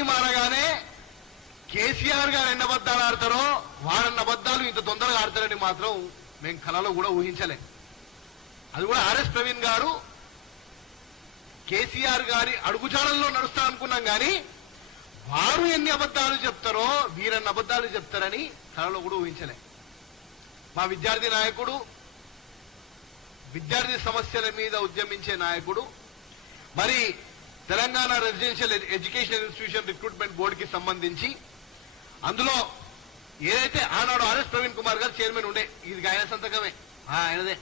Party మారగానే KCR గారు ఎన్ని అబద్ధాలు ఆడతారో వాడన్న అబద్ధాలు ఇంత తొందరగా ఆడతారని మాత్రం మేము కళలో కూడా ఊహించలేం. అది కూడా ఆర్ఎస్ ప్రవీణ్ గారు కేసీఆర్ గారి అడుగుజాడల్లో నడుస్తా అనుకున్నాం కానీ వారు ఎన్ని అబద్ధాలు చెప్తారో వీరన్న అబద్ధాలు చెప్తారని కళలో కూడా ఊహించలే. మా విద్యార్థి నాయకుడు విద్యార్థి సమస్యల మీద ఉద్యమించే నాయకుడు మరి Telangana residential education institution recruitment బోర్డుకి సంబంధించి అందులో ఏదైతే ఆనాడు ఆర్ఎస్ ప్రవీణ్ కుమార్ గారు చైర్మన్ ఉండే ఇది ఆయన సంతకమే. ఆ, ఆయనదే.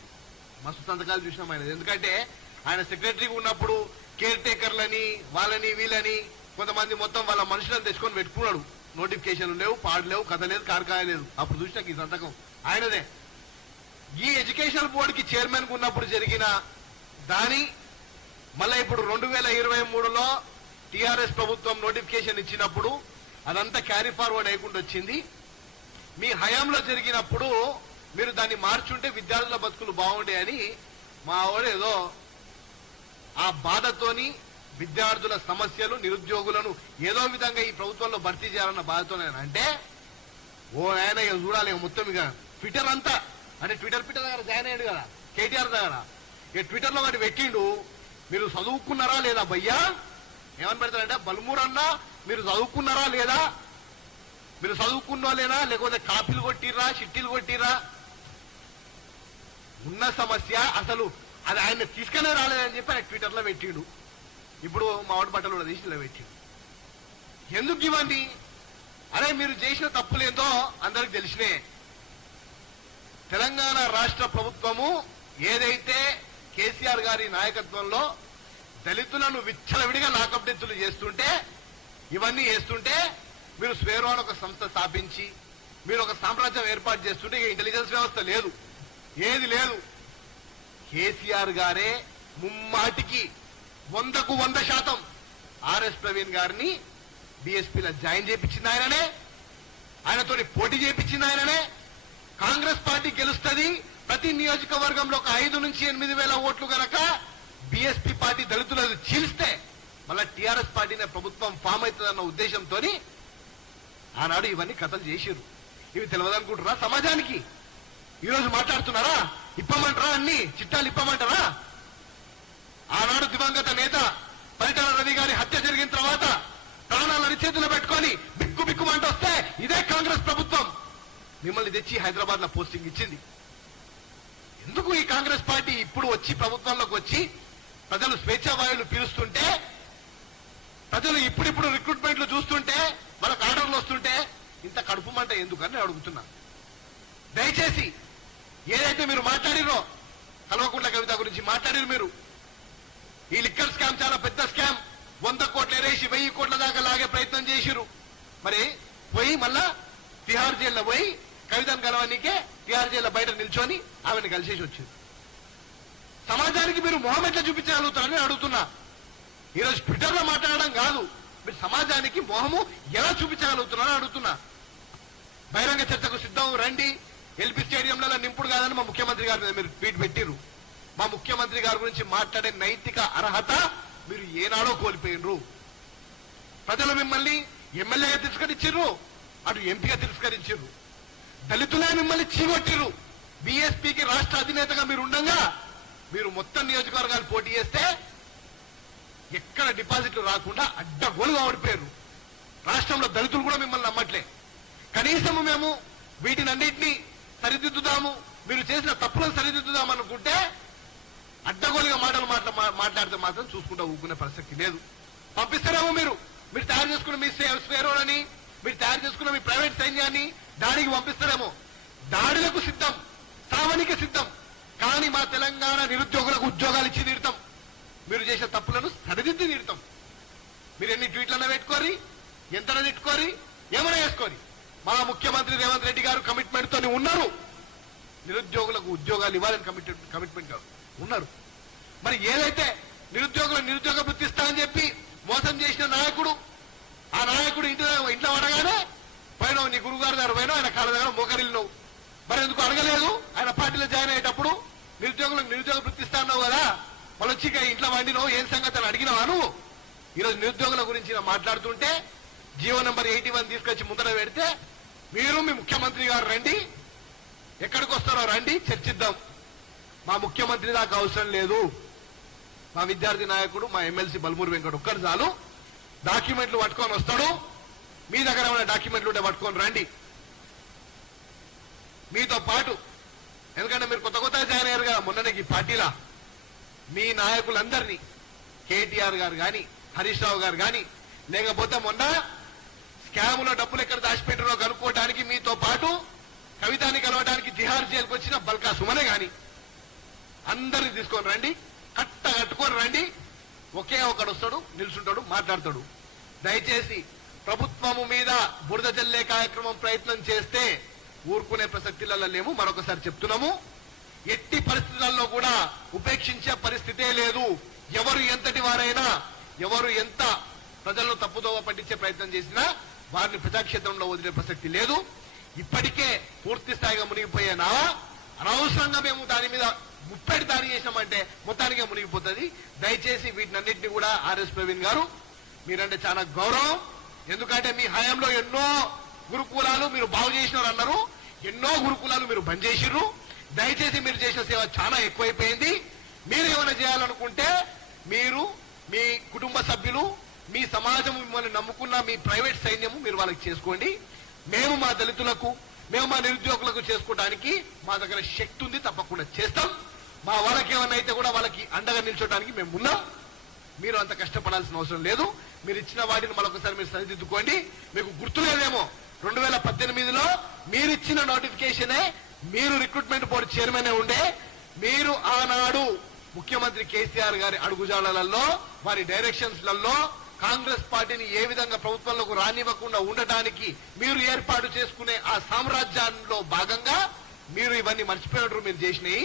మస్తు సంతకాలు చూసినాం ఆయన ఎందుకంటే ఆయన సెక్రటరీగా ఉన్నప్పుడు కేర్ టేకర్లని వాళ్ళని వీళ్ళని కొంతమంది మొత్తం వాళ్ళ మనుషులను తెచ్చుకొని పెట్టుకున్నాడు. నోటిఫికేషన్ లేవు పాడలేవు కథ లేదు కార్కాయ లేదు. అప్పుడు చూసినాక ఈ సంతకం. ఆయనదే. ఈ ఎడ్యుకేషన్ బోర్డుకి చైర్మన్ ఉన్నప్పుడు జరిగిన దాని మళ్ళీ ఇప్పుడు రెండు వేల ఇరవై మూడులో టిఆర్ఎస్ ప్రభుత్వం నోటిఫికేషన్ ఇచ్చినప్పుడు అదంతా క్యారీ ఫార్వర్డ్ అయ్యకుండా వచ్చింది. మీ హయాంలో జరిగినప్పుడు మీరు దాన్ని మార్చుంటే విద్యార్థుల బతుకులు బాగుండే అని మా వాడు ఏదో ఆ బాధతోని విద్యార్థుల సమస్యలు నిరుద్యోగులను ఏదో విధంగా ఈ ప్రభుత్వంలో భర్తీ చేయాలన్న బాధతోనే అంటే ఓ ఆయన ఇక చూడాలి ఇక మొత్తం ఇక ట్విట్టర్ అంతా. అంటే ట్విట్టర్ పిట్టర్ దగ్గర జాయిన్ అయ్యాడు కదా కేటీఆర్ దగ్గర. ఇక ట్విట్టర్లో వాటి పెట్టిండు మీరు చదువుకున్నారా లేదా భయ్యా? ఏమని పెడతారంటే బల్మూర్ అన్నా మీరు చదువుకున్నారా లేదా? మీరు చదువుకున్నా లేదా? లేకపోతే కాపీలు కొట్టిర్రా చిట్టీలు కొట్టిర్రా? ఉన్న సమస్య అసలు అది ఆయన తీసుకునే రాలేదని చెప్పి ఆయన ట్విట్టర్లో పెట్టిండు. ఇప్పుడు మామిడి బట్టలు కూడా తీసి ఇలా పెట్టిండు. ఎందుకు ఇవ్వండి? అరే మీరు చేసిన తప్పులేందో అందరికి తెలిసినే. తెలంగాణ రాష్ట్ర ప్రభుత్వము ఏదైతే కేసీఆర్ గారి నాయకత్వంలో దళితులను విచ్చలవిడిగా లాకప్ చేస్తుంటే ఇవన్నీ చేస్తుంటే మీరు స్వేరో ఒక సంస్థ స్థాపించి మీరు ఒక సామ్రాజ్యం ఏర్పాటు చేస్తుంటే ఇంటెలిజెన్స్ వ్యవస్థ లేదు. ఏది లేదు. కేసీఆర్ గారే ముమ్మాటికి వందకు వంద శాతం ఆర్ఎస్ ప్రవీణ్ గారిని బీఎస్పీలో జాయిన్ చేయించింది ఆయననే. ఆయనతోని పోటీ చేయించింది ఆయననే. కాంగ్రెస్ పార్టీ గెలుస్తుంది. ప్రతి నియోజకవర్గంలో ఒక ఐదు నుంచి ఎనిమిది వేల ఓట్లు గనక బీఎస్పీ పార్టీ దళితులను చీలిస్తే మళ్ళా టీఆర్ఎస్ పార్టీనే ప్రభుత్వం ఫామ్ అవుతుందన్న ఉద్దేశంతో ఆనాడు ఇవన్నీ కథలు చేసిర్రు. ఇవి తెలియదనుకుంటున్నారా సమాజానికి? ఈ రోజు మాట్లాడుతున్నారా? ఇప్పమంటారా అన్ని? చిట్టాలు ఇప్పమంటారా? ఆనాడు దివంగత నేత పరిటాల రవి గారి హత్య జరిగిన తర్వాత ప్రాణాలు అరిచేతులు పెట్టుకొని బిక్కు బిక్కుమంటూ వస్తే ఇదే కాంగ్రెస్ ప్రభుత్వం. మిమ్మల్ని తెచ్చి హైదరాబాద్లో పోస్టింగ్ ఇచ్చింది. ఎందుకు ఈ కాంగ్రెస్ పార్టీ ఇప్పుడు వచ్చి ప్రభుత్వంలోకి వచ్చి ప్రజలు స్వేచ్ఛావాయులు పీలుస్తుంటే ప్రజలు ఇప్పుడిప్పుడు రిక్రూట్మెంట్లు చూస్తుంటే వాళ్ళకి ఆర్డర్లు వస్తుంటే ఇంత కడుపు మంట ఎందుకని నేను అడుగుతున్నా. దయచేసి ఏదైతే మీరు మాట్లాడినో కల్వకుంట్ల కవిత గురించి మాట్లాడిరు మీరు. ఈ లిక్కర్ స్కామ్ చాలా పెద్ద స్కామ్. వంద కోట్లు ఎరేసి వెయ్యి కోట్ల దాకా లాగే ప్రయత్నం చేసిరు. మరి పోయి మళ్ళా తిహార్ జైల్లో పోయి కవితను కలవనికే తిహార్ బయట నిల్చొని ఆమెను కలిసేసి వచ్చింది. సమాజానికి మీరు మొహం ఎట్లా చూపించగలుగుతారని అడుగుతున్నా. ఈరోజు ట్విట్టర్లో మాట్లాడడం కాదు మీరు సమాజానికి మొహము ఎలా చూపించగలుగుతున్నారని అడుగుతున్నా. బహిరంగ చర్చకు సిద్ధం రండి. ఎల్పి స్టేడియంలలో నింపుడు కాదని మా ముఖ్యమంత్రి గారి మీద మీరు ట్వీట్ పెట్టిర్రు. మా ముఖ్యమంత్రి గారి గురించి మాట్లాడే నైతిక అర్హత మీరు ఏనాడో కోల్పోయినరు ప్రజలు మిమ్మల్ని ఎమ్మెల్యేగా తిరస్కరించారు అటు ఎంపీగా తిరస్కరించారు దళితులే మిమ్మల్ని చీగొట్టిరు బీఎస్పీకి రాష్ట్ర అధినేతగా మీరు ఉండగా మీరు మొత్తం నియోజకవర్గాలు పోటీ చేస్తే ఎక్కడ డిపాజిట్లు రాకుండా అడ్డగోలుగా ఓడిపోయారు. రాష్ట్రంలో దళితులు కూడా మిమ్మల్ని నమ్మట్లే. కనీసం మేము వీటిని అన్నింటినీ సరిదిద్దుదాము మీరు చేసిన తప్పులను సరిదిద్దుదాం అనుకుంటే అడ్డగోలుగా మాటలు మాట్లా మాట్లాడితే మాత్రం చూసుకుంటా ఊరుకునే ప్రసక్తి లేదు. పంపిస్తారేమో మీరు. మీరు తయారు చేసుకున్న మీ స్వేరోలని మీరు తయారు చేసుకున్న మీ ప్రైవేట్ సైన్యాన్ని దాడికి పంపిస్తారేమో. దాడులకు సిద్ధం సావనికి సిద్ధం. కానీ మా తెలంగాణ నిరుద్యోగులకు ఉద్యోగాలు ఇచ్చి తీరుతాం. మీరు చేసే తప్పులను సరిదిద్ది తీరుతాం. మీరు ఎన్ని ట్వీట్లన్నా పెట్టుకోరి ఎంత తిట్టుకోరి ఏమైనా వేసుకోరి మా ముఖ్యమంత్రి రేవంత్ రెడ్డి గారు కమిట్మెంట్ తోని ఉన్నారు. నిరుద్యోగులకు ఉద్యోగాలు ఇవ్వాలని కమిటెడ్ కమిట్మెంట్ ఉన్నారు. మరి ఏదైతే నిరుద్యోగులు నిరుద్యోగ వృత్తి ఇస్తా అని చెప్పి మోసం చేసిన నాయకుడు ఆ నాయకుడు ఇంటి ఇంట్లో అడగానే పోయినావు నీ గురుగారు దగ్గర పోయినా ఆయన కాళ్ళ దగ్గర మోకరిల్లినావు మరి ఎందుకు అడగలేదు? ఆయన పార్టీలో జాయిన్ అయ్యేటప్పుడు నిరుద్యోగులకు నిరుద్యోగ వృత్తిస్తా అన్నావు కదా వాళ్ళు వచ్చి ఇంట్లో వండినవు ఏం సంగతి అని అడిగినావా నువ్వు? ఈరోజు నిరుద్యోగుల గురించి మాట్లాడుతుంటే జీవో నెంబర్ ఎయిటీ వన్ తీసుకొచ్చి ముందర పెడితే మీరు మీ ముఖ్యమంత్రి గారు రండి ఎక్కడికి వస్తారో రండి చర్చిద్దాం. మా ముఖ్యమంత్రి దాకా అవసరం లేదు. మా విద్యార్థి నాయకుడు మా ఎమ్మెల్సీ బల్మూరి వెంకట ఒక్కరు చాలు. డాక్యుమెంట్లు పట్టుకొని వస్తాడు. మీ దగ్గర ఉన్న డాక్యుమెంట్లు ఉంటే పట్టుకొని రండి. మీతో పాటు ఎందుకంటే మీరు కొత్త కొత్తగా జాయిన్ అయ్యారు కదా మొన్ననే ఈ పార్టీలా మీ నాయకులందరినీ కేటీఆర్ గారు కానీ హరీష్ రావు గారు కానీ లేకపోతే మొన్న స్కామ్లో డబ్బులు ఎక్కడ దాచిపెట్టారో కనుక్కోవడానికి మీతో పాటు కవితాన్ని కలవడానికి తిహార్ జైలుకు వచ్చిన బల్కా సుమనే గాని అందరిని తీసుకొని రండి కట్ట కట్టుకొని రండి ఒకే ఒకడు వస్తాడు నిల్చుంటాడు మాట్లాడతాడు. దయచేసి ప్రభుత్వము మీద బురద జల్లే కార్యక్రమం ప్రయత్నం చేస్తే ఊరుకునే ప్రసక్తులలో లేము మరొకసారి చెప్తున్నాము. ఎట్టి పరిస్థితులలో కూడా ఉపేక్షించే పరిస్థితే లేదు. ఎవరు ఎంతటి వారైనా ఎవరు ఎంత ప్రజలను తప్పుదోవ పట్టించే ప్రయత్నం చేసినా వారిని ప్రజాక్షేత్రంలో వదిలే ప్రసక్తి లేదు. ఇప్పటికే పూర్తి స్థాయిగా మునిగిపోయే నావా అనవసరంగా మేము దాని మీద ముప్పటి దారి చేసినామంటే మొత్తానికే మునిగిపోతుంది. దయచేసి వీటినన్నింటినీ కూడా ఆర్ఎస్ ప్రవీణ్ గారు మీరంటే చాలా గౌరవం. ఎందుకంటే మీ హయాంలో ఎన్నో గురుకులాలు మీరు బాగు చేసినారు అన్నారు ఎన్నో గురుకులాలు మీరు బంద్ చేసిర్రు. దయచేసి మీరు చేసిన సేవ చాలా ఎక్కువైపోయింది. మీరు ఏమైనా చేయాలనుకుంటే మీరు మీ కుటుంబ సభ్యులు మీ సమాజం మిమ్మల్ని నమ్ముకున్న మీ ప్రైవేట్ సైన్యము మీరు వాళ్ళకి చేసుకోండి. మేము మా దళితులకు మేము మా నిరుద్యోగులకు చేసుకోవడానికి మా దగ్గర శక్తి ఉంది తప్పకుండా చేస్తాం. మా వాళ్ళకి ఏమైనా అయితే కూడా వాళ్ళకి అండగా నిల్చోడానికి మేము ఉన్నాం. మీరు అంత కష్టపడాల్సిన అవసరం లేదు. మీరు ఇచ్చిన వాటిని మరొకసారి మీరు సరిదిద్దుకోండి. మీకు గుర్తులేదేమో? రెండు వేల పద్దెనిమిదిలో మీరు ఇచ్చిన నోటిఫికేషనే మీరు రిక్రూట్మెంట్ బోర్డు చైర్మన్ ఉండే మీరు ఆనాడు ముఖ్యమంత్రి కేసీఆర్ గారి అడుగుజాడలలో వారి డైరెక్షన్స్లలో కాంగ్రెస్ పార్టీని ఏ విధంగా ప్రభుత్వంలోకి రానివ్వకుండా ఉండటానికి మీరు ఏర్పాటు చేసుకునే ఆ సామ్రాజ్యంలో భాగంగా మీరు ఇవన్నీ మర్చిపోయినట్టు మీరు చేసినాయి.